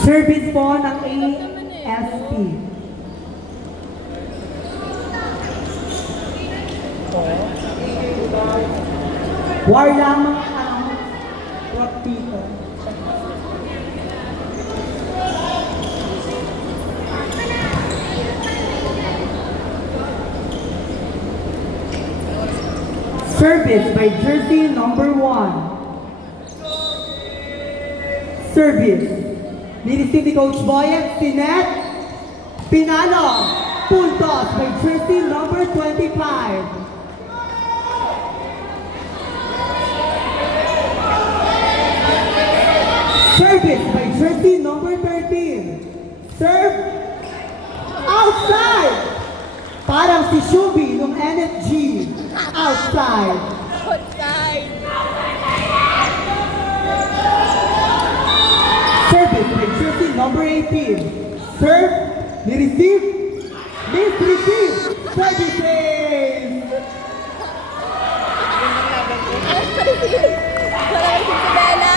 Service po ng ASP. War lamang ang dito. Service by jersey number 1. Service. Ni-receive ni Coach Boyet, Sinet, Pinalo. Puntos by jersey number 25. Service by jersey number 13. Serve outside. Parang si Shubi ng NFG. Outside. Outside. Service by jersey number 18. Serve, ni-receive, miss-receive. Services. Parang si Isabela.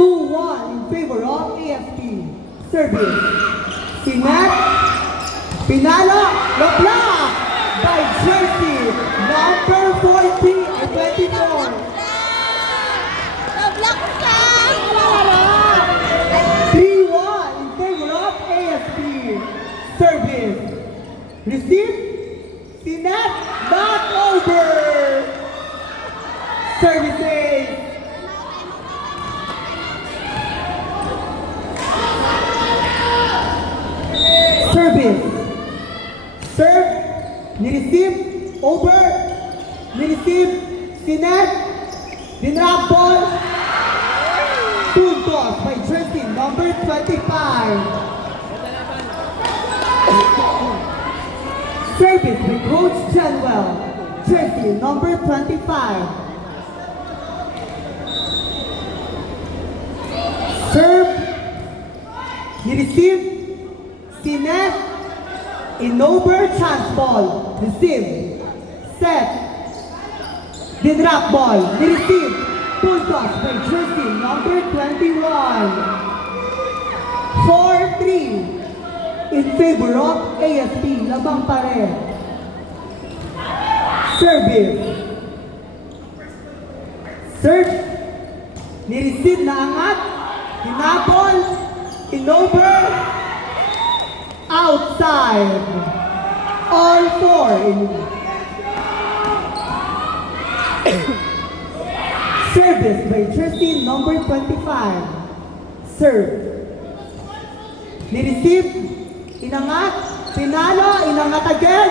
2-1 in favor of AFP. Service. Sinet. Pinalo. Na-block by jersey number 40 or 24. Na-block ka! 3-1 in favor of AFP. Service. Receive. Sinet. Knock over. Services. Service. Serve. Ni-receive. Over. Ni-receive. Sinet. Dinrap ball. Puntos by jersey number 25. Service by Coach Jenwell. Jersey number 25. Serve. Ni-receive. Sinet. In-over chance ball. Receive. Set. Dinrap ball. Ni-receive. Puntos by jersey number 21. 4-3 in favor of AFP. Labang pare. Service. Serve. Ni-receive na angat. Hinabol. In-over. Outside. All four. Service by jersey number 25. Serve. Ni-receive. Inangat. Pinalo. Inangat again.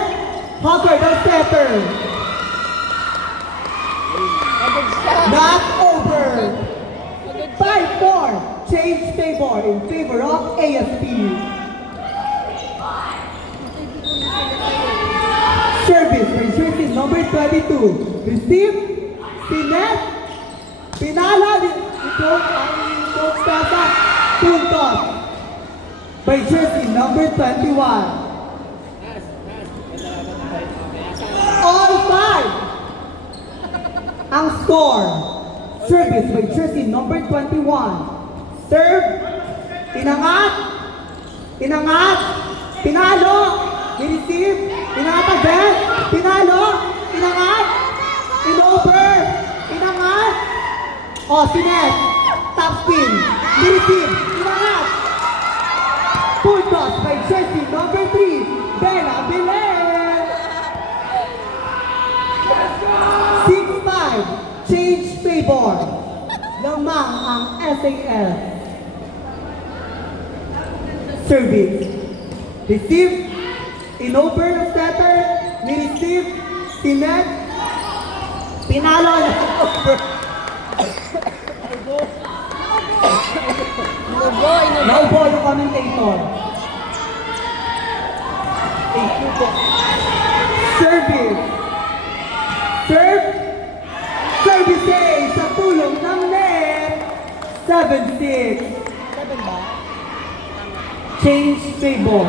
Hugger the setter. Not over. 5-4. Change favor in favor of AFP. Service by jersey number 22. Receive. Sinet. Pinalo. Ito ang Coach Tasa. Puntos by jersey number 21. All five. Ang score. Service by jersey number 21. Serve. Inangat. Inangat. Pinalo. Ni-receive. Inangat again. Pinalo. Inangat. In-over. Inangat. O, Sinet. Top spin. Ni-receive. Inangat. Puntos by jersey number 3. Bella Belen. 6-5. Change favor. Lamang ang SAS. Service. Receive. In-over na setter. Ni-receive. Sinet. Pinalo na over. Naubo yung commentator. Service. Serve. Services sa tulong ng net. 7-6. 7 ba? Change favor.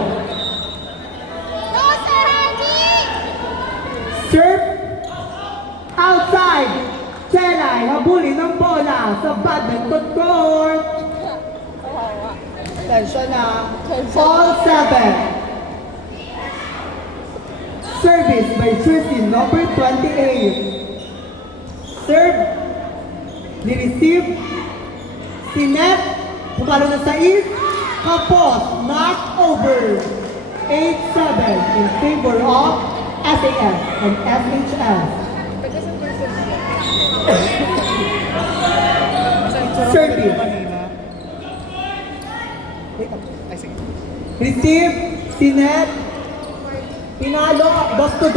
Serve. Outside. Chelay, habulin ng bola sa badminton court. Tension na. Ball 7. Service by jersey number 28. Serve. Ni-receive. Sinet. Pumalo na sa is. Kapos. Knock over. 8-7 in favor of SAS and SHS. Service. Receive. Sinet. Pinalo. 2-2.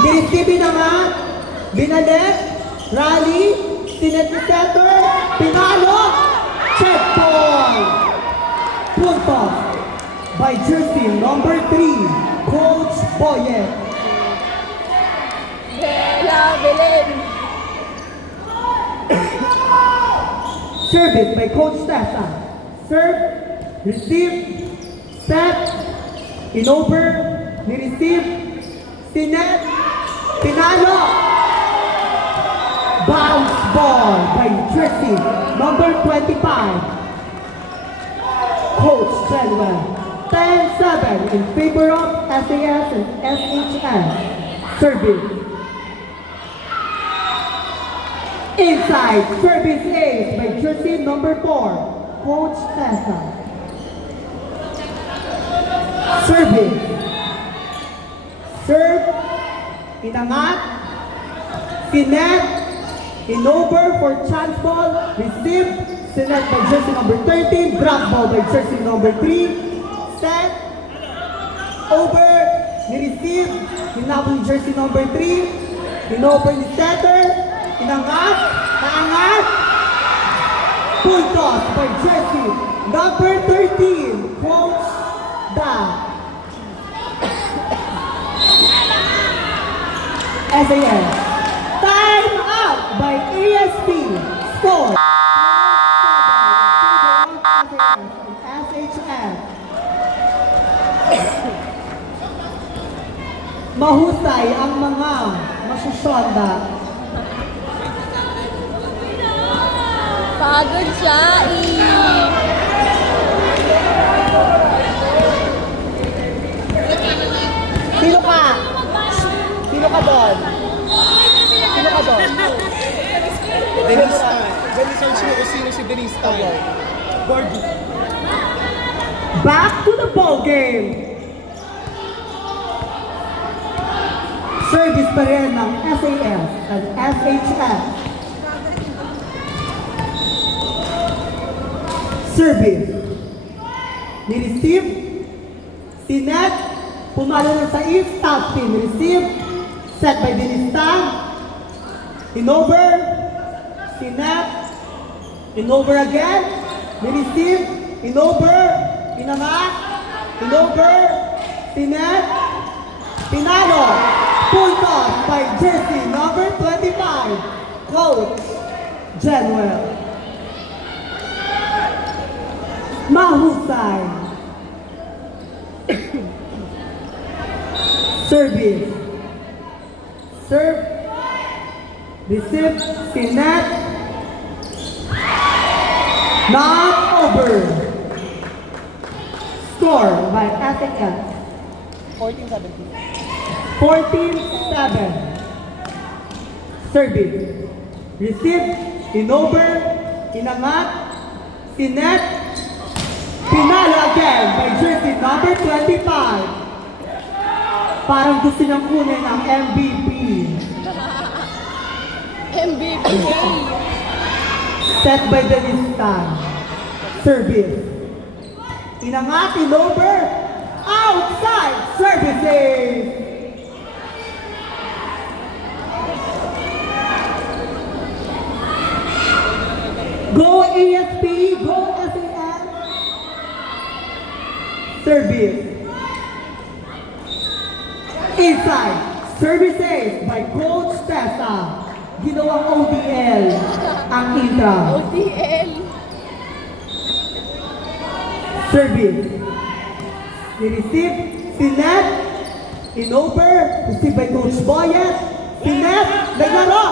Ni-receive binangat. Binalik. Rally. Sinet ni center. Pinalo. Checkpoint. Punto. By jersey number 3. Coach Boyet. Bella Belen. Service by Coach Tessa. Serve. Receive. Set. In over. Ni-receive. Sinet. Pinalo. Bounce ball by jersey number 25. Coach Jenwell. 10-7 in favor of SAS and SHS. Service. Inside. Service ace by jersey number 4. Coach Tessa. Service. Serve. Inangat. Sinet. In over for chance ball. Receive. Sinet by jersey number 13. Drop ball by jersey number 3. Set. Over. Ni-receive. Hinabol jersey number 3. In over ni setter. Inangat. Naangat. Full toss by jersey number 13. Coach Da. SAS. Time up by ASP. Score. SHS. Mahusay ang mga masusyonda. Pagod siya Sino ka? Sino ka doon? Sino ka doon? Denise Tan. Research mo kung sino si Denise Tan. Gordy. Back to the ball game. Service pa rin ng SAS at SHS. Service. Ni-receive. Sinet. Pumalo na sa if. Top pin. Receive. Set by Denise Tan. In over. Sinet. In over again. Ni-receive. In over. Inangat. In over. Sinet. Pinalo. Full toss by jersey number 25. Coach Jenwell. Mahusay. Service. Serve. Receive. Sinet. Knock over. Score by SAS. 14-17. 14-7. Service. Receive. In over. Inangat. Sinet. Pinalo again by jersey number 25. Parang gusto niyang kunin ang MVP. MVP. Set by Denise Tan. Service. Inangat. In over. Outside. Services. Go ASP, go SAS. Service. Inside. Services by Coach Tessa. Ginawang ODL ang intra. OTL. Service. Ni-receive. Sinet. In over. Receive by Coach Boyet. Sinet. Naglaro.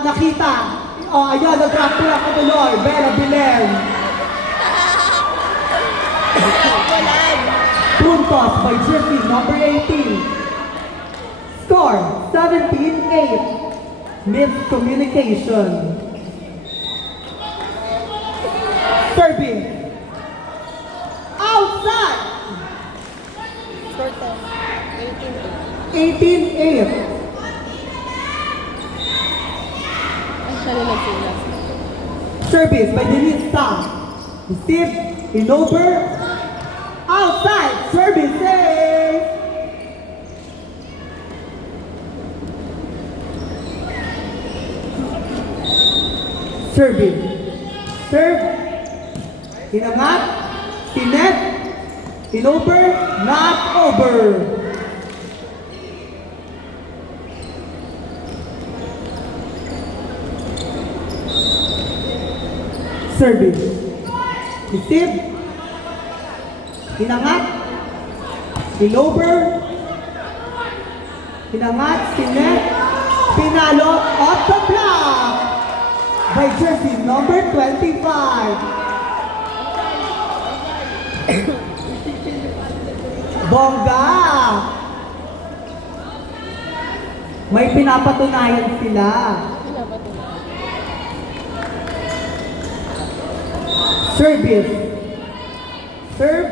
Nakita. Oh, ayan, nag-drop ko lang katuloy. Bella Bilen. Walan. Puntos by jersey number 18. Score 17-8. Miscommunication. Serving. Outside. Score 10. 18-8. 18. Ay, siya na nagsulat. Service by Denise Tang. Receive. In over. Outside. Service save. Serving. Serve. Inangat. Sinet. In over. Not over. Service. Receive. Inangat. In over. Inangat. Sinet. Pinalo. Off the block. By jersey number 25. Bongga! May pinapatunayan sila. Service. Serve.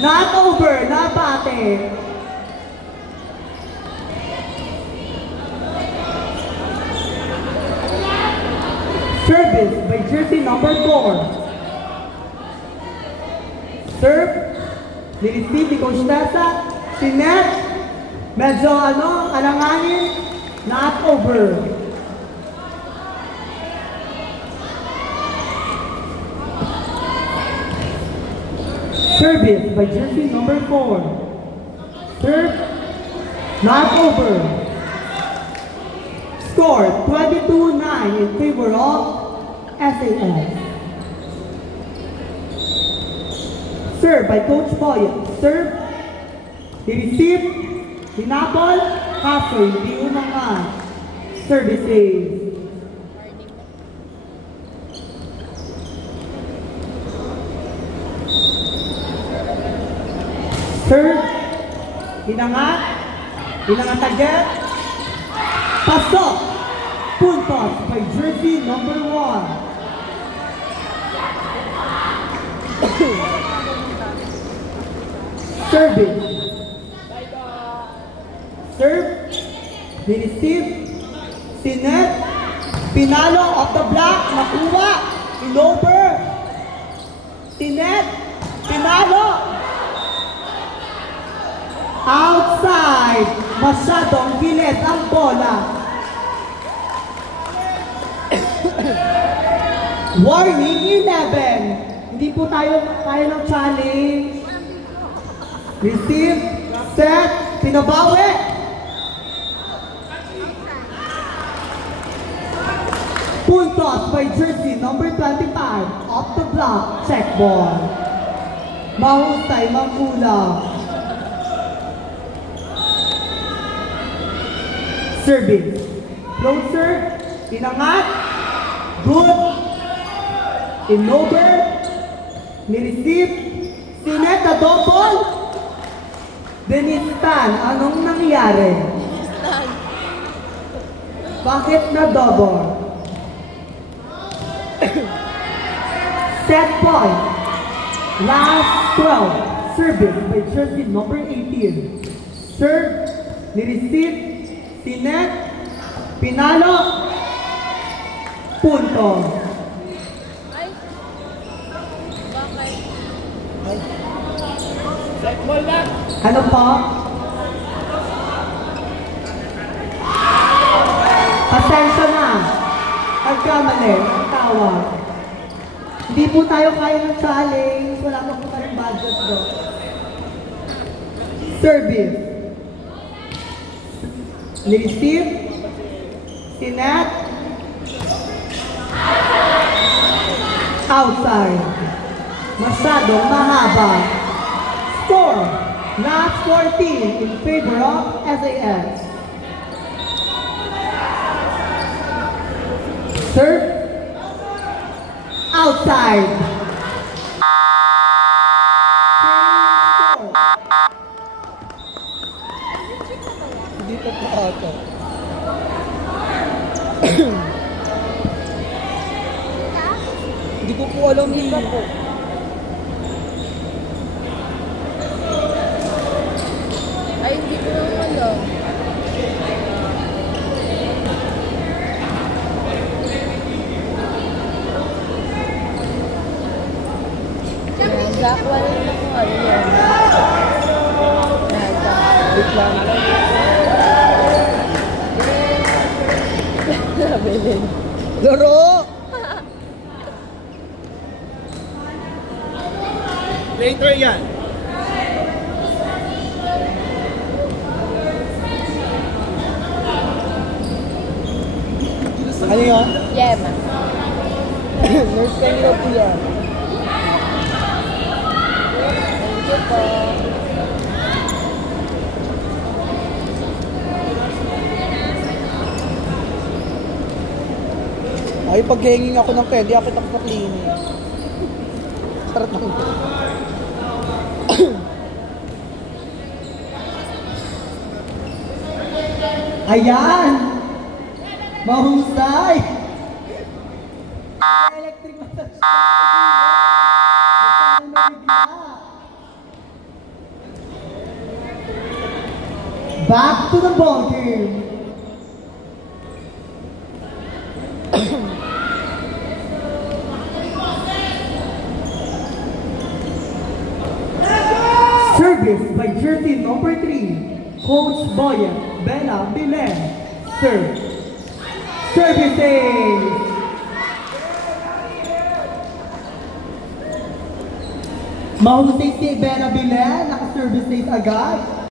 Not over. Nabate. Service by jersey number 4. Serve. Nireceive ni Coach Tessa. Sinet. Medyo alanganin. Not over. Service by jersey number 4. Serve. Not over. Score 22-9 in favor of SAS. Serve by Coach Poyet. Serve. Receive. Hinapol. Kaso hindi umangat. Service save. Serve. Hinangat. Hinangat agad. Pasok. Puntos by jersey number 1. Service. Serve. Receive. Sinet. Pinalo off the block. Nakuha. In over. Sinet. Pinalo. Outside. Masyadong gilid ang bola. Warning 11. Hindi po tayo kaya ng challenge. Receive. Set. Pinabawi. Puntos by jersey number 25. Off the block. Check ball. Mahusay, mangkulang. Serving. Closer. Inangat. Good. In over. Ni-receive. Sinet na double. Denistan. Anong nangyari? Stan. Bakit na double? Set point. Last 12. Serving by jersey number 18. Serve. Ni-receive. Sinet. Pinalo. Punto. Ay. Bakit? Set ball na. Ano po? Pasensya na. Nagkamali. Ang tawag. Hindi po tayo kaya ng challenge. Wala pa po tayong budget do. Service. Receive. Sinet. Outside. Masyadong mahaba. Score. Last 14 in favor of SAS. Serve. side. Change score. Hindi pa pa ata. Hindi ko po alam Hindi pa po. Ay, hindi ko naman alam. Jack, wala na kung ano yun. Wait lang. Sabi din. Laro! Later yan. Ano yun? Yema. Nurse kanina po yan. Thank you po. Ay, pag-hanging ako ng pwede, akit ako sa clinic. Sarap lang. Ayan! Mahusay! Electric massage na! Masyadong nabigla. Back to the ball game. Service by jersey number 3, Coach Boyan Bella Bilen. Serve. Servicing. Mahusay si Bella Bilen, naka-service agad.